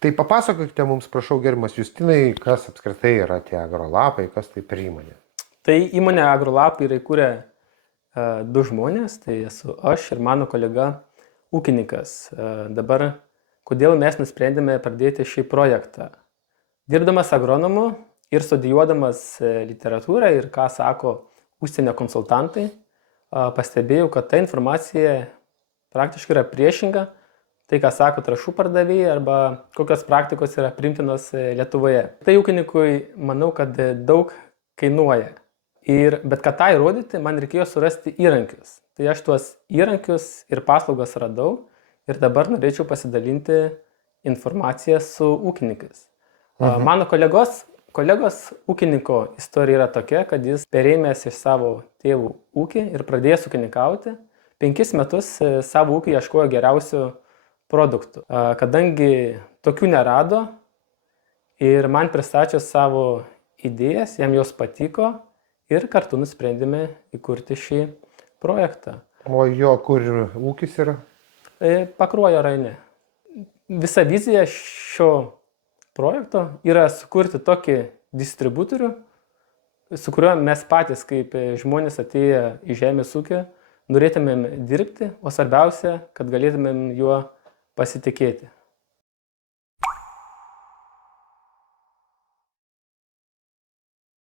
Tai papasakokite mums, prašau, gerbiamas Justinai, kas apskritai yra tie agrolapai, kas tai per įmonė. Tai įmonė Agrolapai yra įkūrę du žmonės, tai esu aš ir mano kolega ūkininkas. Dabar, kodėl mes nusprendėme pradėti šį projektą? Dirbdamas agronomu ir studijuodamas literatūrą ir ką sako užsienio konsultantai, pastebėjau, kad ta informacija praktiškai yra priešinga, tai ką sako trąšų pardavėjai arba kokios praktikos yra priimtinos Lietuvoje. Tai ūkininkui manau, kad daug kainuoja. Bet kad tą įrodyti, man reikėjo surasti įrankius. Tai aš tuos įrankius ir paslaugas radau ir dabar norėčiau pasidalinti informaciją su ūkininkais. Mano kolegos ūkininko istorija yra tokia, kad jis perėmęs iš savo tėvų ūkį ir pradėjęs ūkininkauti, 5 metus savo ūkį ieškojo geriausių produktų. Kadangi tokių nerado ir man pristačius savo idėjas, jam jos patiko ir kartu nusprendėme įkurti šį projektą. O jo kur ūkis yra? Pakruojo rajone. Visa vizija šio projekto yra sukurti tokį distributorių, su kuriuo mes patys kaip žmonės atėję į žemės ūkį norėtumėm dirbti, o svarbiausia, kad galėtumėm juo pasitikėti.